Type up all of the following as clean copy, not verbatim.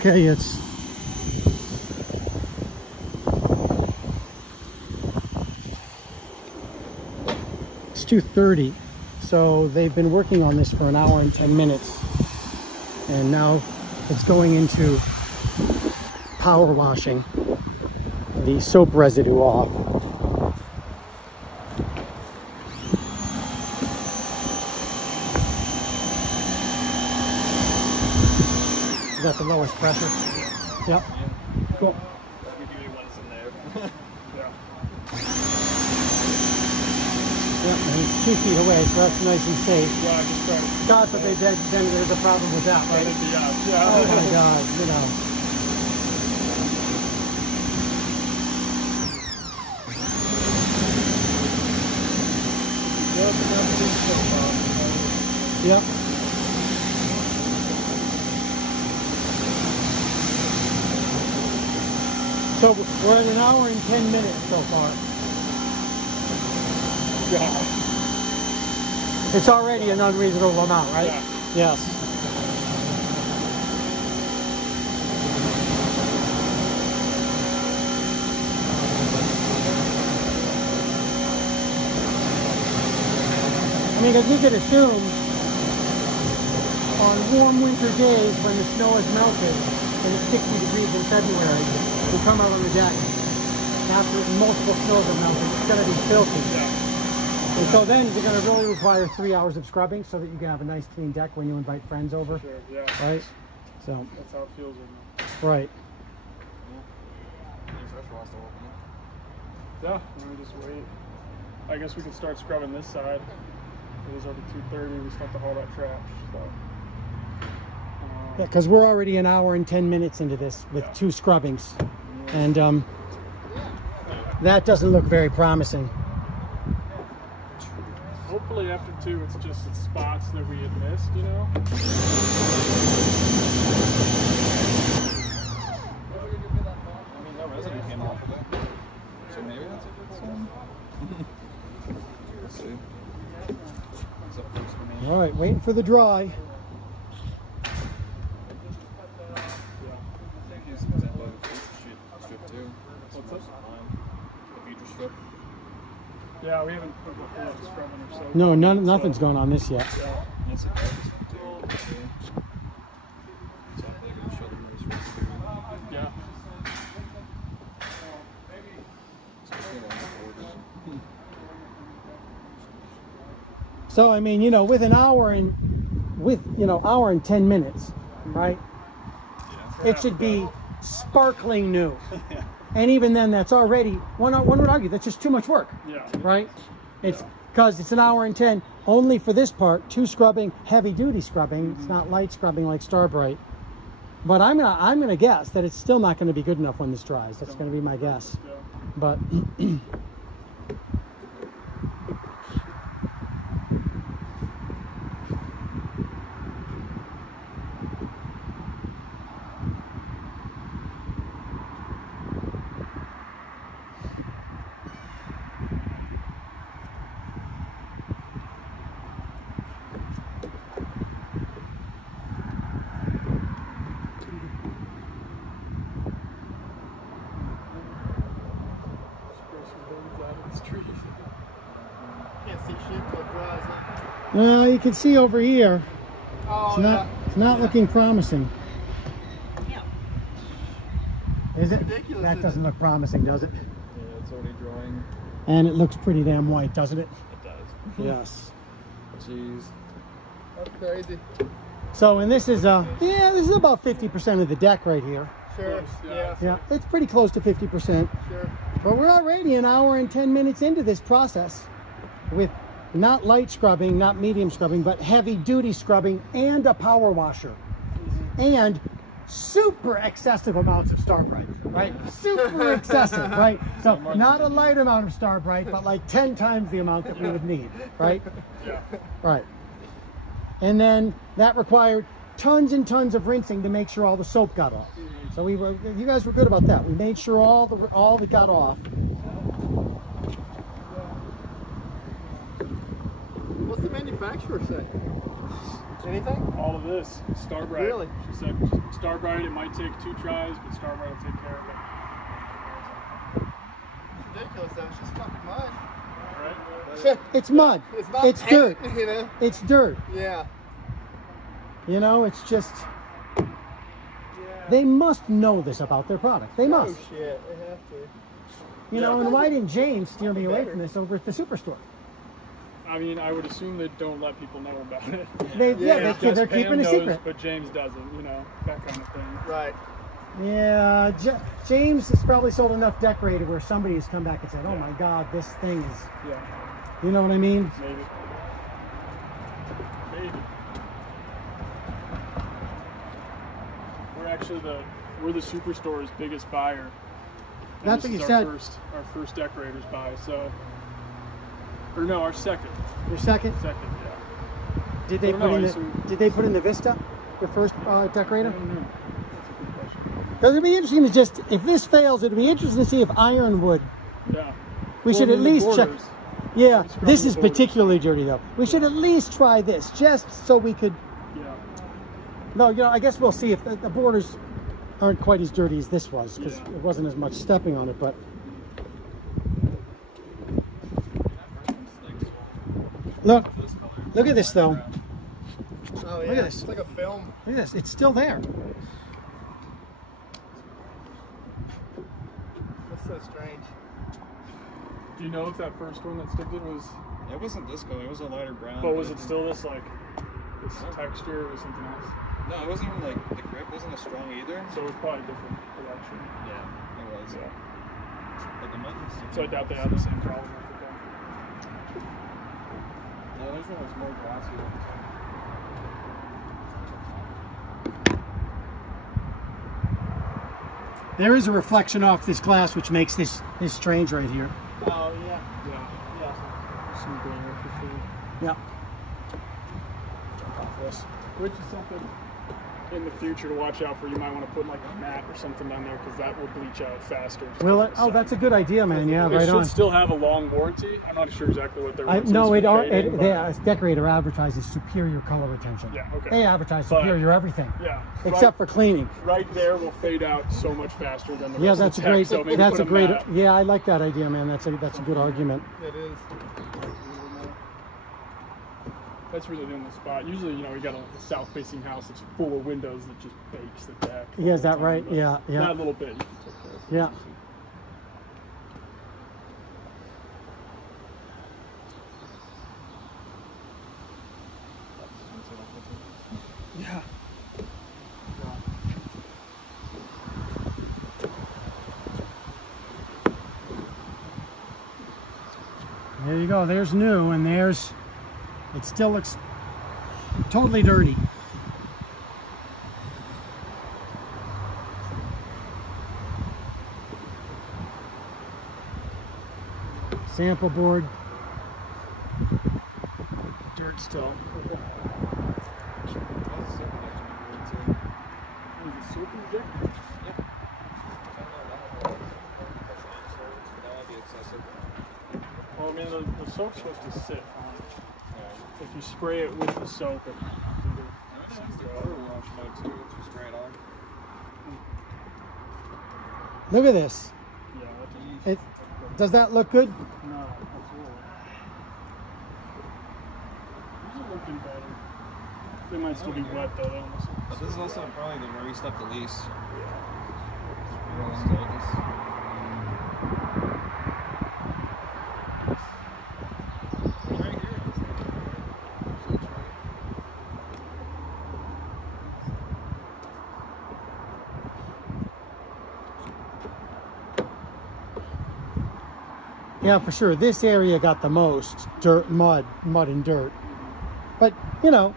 Okay, it's 2:30, so they've been working on this for an hour and 10 minutes, and now it's going into power washing the soap residue off. Is that the lowest pressure? Yep. Cool. Yep, and it's 2 feet away, so that's nice and safe. Yeah, I just started. God forbid then there's a problem with that, right? Yeah. Oh my God, you know. Yep. So we're at an hour and 10 minutes so far. Yeah. It's already an unreasonable amount, right? Yeah. Yes. I mean, because you could assume on warm winter days when the snow is melted and it's 60 degrees in February, you come out on the deck after multiple snows have melted, it's going to be filthy. Yeah. And so then you're going to really require 3 hours of scrubbing so that you can have a nice clean deck when you invite friends over. Sure, yeah. Right? So. That's how it feels right now. Right. Yeah, and we just wait. I guess we can start scrubbing this side. It is over 2:30. We start to haul that trash. So. Yeah, because we're already an hour and 10 minutes into this with 2 scrubbings. And that doesn't look very promising. Hopefully after 2, it's just spots that we had missed, you know? I mean, no residue came off of it. So maybe that's a good sign. We'll see. What's up first for me? All right, waiting for the dry. I think he's example of the future strip too. What's up? The future strip. Yeah, we haven't put the scrubbing or so. No, nothing's going on this yet. Yeah. That's a good one too. Exactly, I'm gonna show them this residue. Yeah. Especially along the borders. So, I mean, you know, with hour and 10 minutes, right? Yeah. It should be sparkling new. And even then, that's already, one would argue, that's just too much work, Yeah. right? It's because it's an hour and 10 only for this part, 2 scrubbing, heavy duty scrubbing. It's not light scrubbing like Starbright. But I'm gonna guess that it's still not gonna be good enough when this dries. That's gonna be my guess. Yeah. But Can't see shit till it dries. well, you can see over here, Oh, it's not looking promising. Yeah. Is it? Ridiculous, That isn't doesn't look promising, does it? Yeah, it's already drawing. And it looks pretty damn white, doesn't it? It does. Yes. Jeez. That's crazy. So, and this is this is about 50% of the deck right here. Sure. Yeah. Yeah, it's pretty close to 50%. Sure. But we're already an hour and 10 minutes into this process with not light scrubbing, not medium scrubbing, but heavy duty scrubbing and a power washer. And super excessive amounts of Starbright, right? Super excessive, right? So not a light amount of Starbright, but like 10 times the amount that we would need, right? Yeah. Right. And then that required tons and tons of rinsing to make sure all the soap got off. So you guys were good about that. We made sure all that got off. What's the manufacturer say? Anything? All of this. Starbright. Really? She said Starbright, it might take 2 tries, but Starbright will take care of it. It's ridiculous though. It's just fucking mud. Right? It's mud. It's not It's paint, dirt. You know? It's dirt. Yeah. You know, it's just. They must know this about their product. They must. Oh shit, they have to. You know, and why didn't James steer me away from this over at the superstore? I mean, I would assume they don't let people know about it. They're Just keeping Pam a knows, secret. But James doesn't, you know, that kind of thing. Right. Yeah, James has probably sold enough Dekorator where somebody has come back and said, "Oh my God, this thing is." Yeah. You know what I mean? Maybe. Maybe. We're the superstore's biggest buyer. And That's what this you is said. Our first Dekorators buy. So, or no, our second. Your second? Second, yeah. Did they I don't put know, in I the? assume- Did they put in the Vista? Your first Dekorator? I don't know. That's a good question. Because it'd be interesting to just, if this fails, it'd be interesting to see if Ironwood. Yeah. We should Well, at then the least check. borders. Yeah, Scrub this the is borders. particularly dirty though. We should at least try this, just so we could. Yeah. No, you know, I guess we'll see if the borders aren't quite as dirty as this was, because Yeah. it wasn't as much stepping on it. But look at this though. Oh yeah. Look at this. It's like a film. Look at this. It's still there. That's so strange. Do you know if that first one that sticked it was? It wasn't this color. It was a lighter brown. But was it still this texture or something else? No, it wasn't even like the grip wasn't as strong either. So it was probably different production. Yeah, it was. Yeah. But the mutton's So I doubt they have the same problem with it. No, this one was more glassy. There is a reflection off this glass, which makes this strange right here. Oh yeah. Yeah. Some glare for sure. Yeah. Jump off this. Which is something in the future to watch out for. You might want to put like a mat or something down there because that will bleach out faster. Will it? Oh, that's a good idea, man. Yeah, It right should on. still have a long warranty. I'm not sure exactly what their warranty No, is it for fading, but- yeah, Dekorator advertises superior color retention. Yeah, okay. They advertise But- superior everything, Yeah. except for cleaning. Right there will fade out so much faster than the Yeah, rest that's of a the great. text, so maybe That's put a great. mat. Yeah, I like that idea, man. That's a good argument. It is. That's really the only spot. Usually, you know, you got a south-facing house that's full of windows that just bakes the deck. Yeah, is all that the right? time, but Yeah, yeah. That little bit. You can take care of. Yeah. Yeah. There you go. There's new, and there's. It still looks totally dirty. Sample board. Dirt still. Is it soap injected? Well, I mean, the soap's supposed to sit on it. If you spray it with the soap, it can do. Look at this. Yeah, It does that look good? no, that's all. These are looking better. They might still be wet though. They almost But this is also probably where we stepped the least. Yeah, for sure. This area got the most dirt, mud and dirt. But, you know,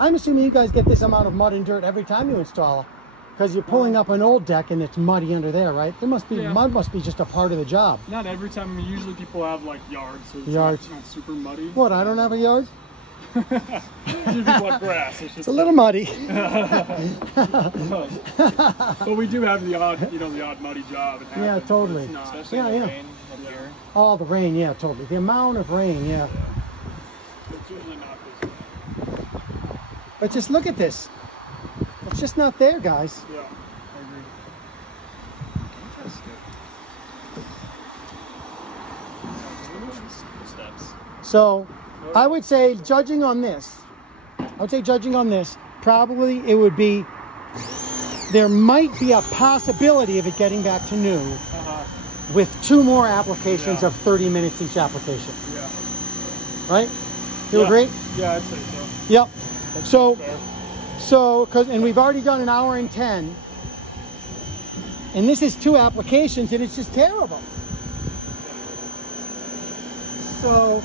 I'm assuming you guys get this amount of mud and dirt every time you install it. Because you're pulling up an old deck and it's muddy under there, right? There must be, Yeah. mud must be just a part of the job. Not every time. I mean, usually people have like yards, so it's Yards. Not super muddy. What, I don't have a yard? Usually people have grass. It's It's just a little muddy. But we do have the odd, you know, the odd muddy job. It Yeah, happens, but totally. it's not- Especially Yeah, in the yeah. rain up here. Oh, the rain, yeah, totally. The amount of rain, yeah. It's usually not this. But just look at this. It's just not there, guys. Yeah, I agree. Interesting. Steps. So I would say judging on this, probably it would be, there might be a possibility of it getting back to new with 2 more applications of 30 minutes each application. Yeah. Right? You agree? Yeah, I'd say so. Yep. So, Fair. and we've already done an hour and 10, and this is 2 applications, and it's just terrible. So,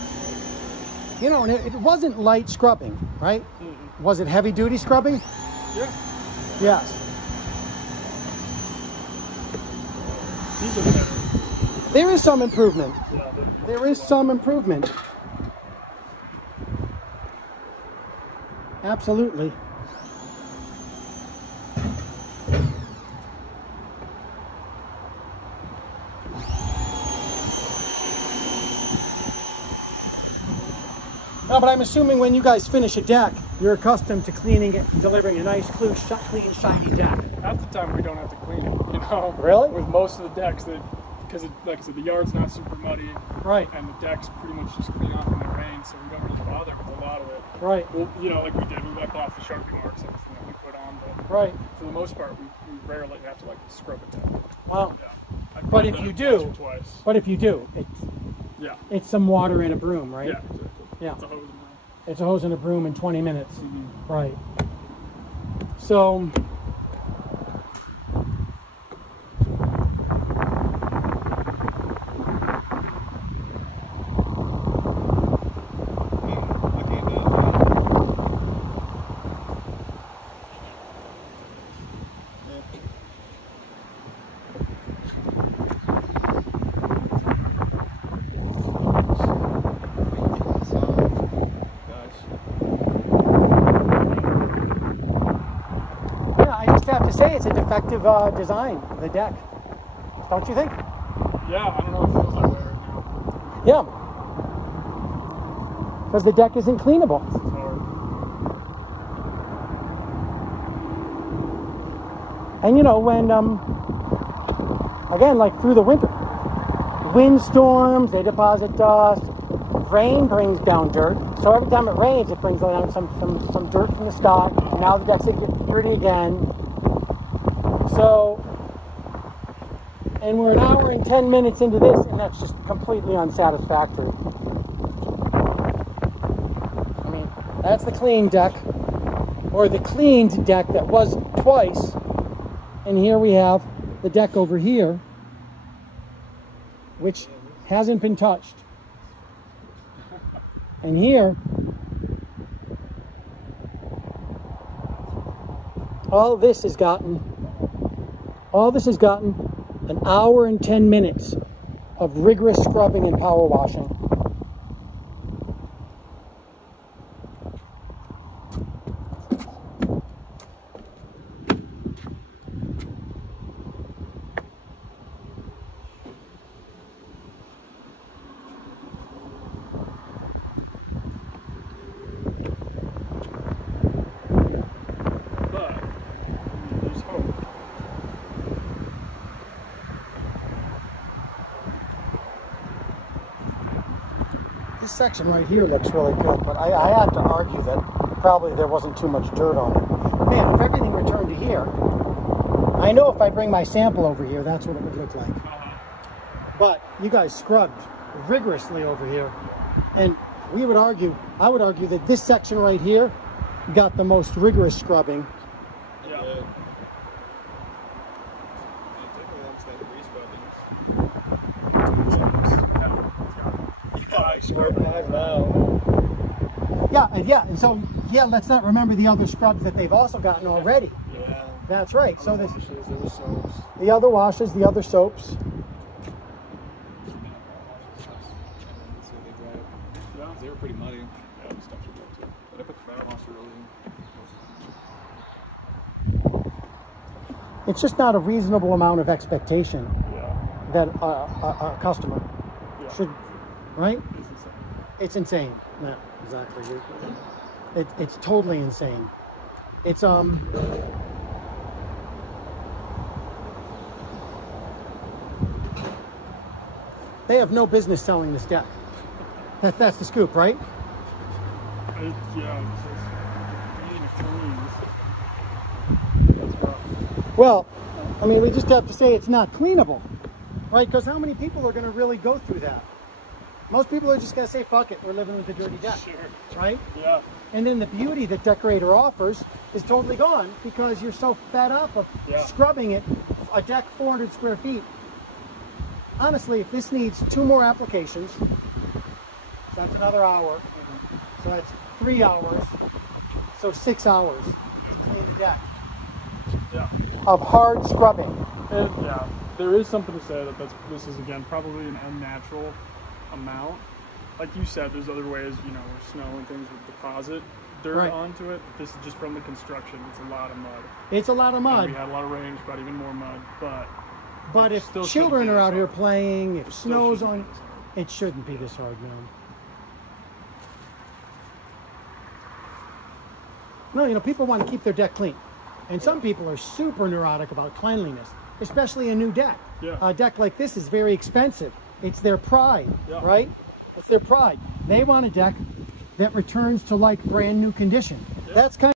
you know, and it wasn't light scrubbing, right? Mm-hmm. Was it heavy duty scrubbing? Yeah. Yes. These are better. There is some improvement. Yeah, There is some improvement. Absolutely. No, but I'm assuming when you guys finish a deck, you're accustomed to cleaning it, delivering a nice, clean, shiny deck. half the time we don't have to clean it, you know? Really? With most of the decks, because like I said, the yard's not super muddy. Right. And the deck's pretty much just clean off in the rain, so we don't really bother with a lot of it. Right. Well, you know, like we did, we wiped off the Sharpie marks and everything that we put on, but Right. for the most part, we rarely have to like scrub it down. Wow. Yeah. I've But done if that you do, once or twice. But if you do, Yeah. it's some water in a broom, right? Yeah, exactly. Yeah. It's a hose and It's a hose and a broom in 20 minutes. Mm-hmm. Right. So, yeah, I just have to say it's a defective design of the deck. Don't you think? Yeah, I don't know if it feels that way right now. Yeah. Because the deck isn't cleanable. It's hard. And you know, when, again, like through the winter, windstorms, they deposit dust, rain brings down dirt. So every time it rains, it brings down some dirt from the sky. Now the deck's dirty again. So, and we're an hour and 10 minutes into this, and that's just completely unsatisfactory. I mean, that's the clean deck, or the cleaned deck that was twice. And here we have the deck over here, which hasn't been touched. And here, all this has gotten an hour and 10 minutes of rigorous scrubbing and power washing. But there's hope. This section right here looks really good, but I have to argue that probably there wasn't too much dirt on it. Man, if everything returned to here, I know if I bring my sample over here, that's what it would look like. But you guys scrubbed rigorously over here, and I would argue that this section right here got the most rigorous scrubbing. Yeah. Yeah, and so, yeah, let's not remember the other scrubs that they've also gotten already. Yeah. That's right. So this, The soaps. the other washes, the other soaps. They were pretty muddy. Yeah, the stuff are good too. But I put the back washer early. It's just not a reasonable amount of expectation Yeah. that a customer Yeah. should, right? It's insane. It's insane. Yeah, exactly. It's totally insane. It's they have no business selling this deck. That's the scoop, right? Yeah. That's rough. Well, I mean, we just have to say it's not cleanable, right? Because how many people are going to really go through that? Most people are just going to say, fuck it, we're living with a dirty deck, Sure. right? Yeah. And then the beauty that Dekorator offers is totally gone because you're so fed up of scrubbing it, a deck 400 square feet. Honestly, if this needs 2 more applications, that's another hour. So that's 3 hours. So 6 hours to clean the deck. Yeah. Of hard scrubbing. And yeah, there is something to say that this is again probably an unnatural amount. Like you said, there's other ways, you know, where snow and things would deposit dirt onto it. This is just from the construction. It's a lot of mud. It's a lot of mud. And we had a lot of rain, brought even more mud, but if children are out here playing, if snow's on, it shouldn't be this hard, man. No, you know, people want to keep their deck clean. And some people are super neurotic about cleanliness, especially a new deck. Yeah. A deck like this is very expensive. It's their pride, right? It's their pride. They want a deck that returns to like brand new condition. That's kind of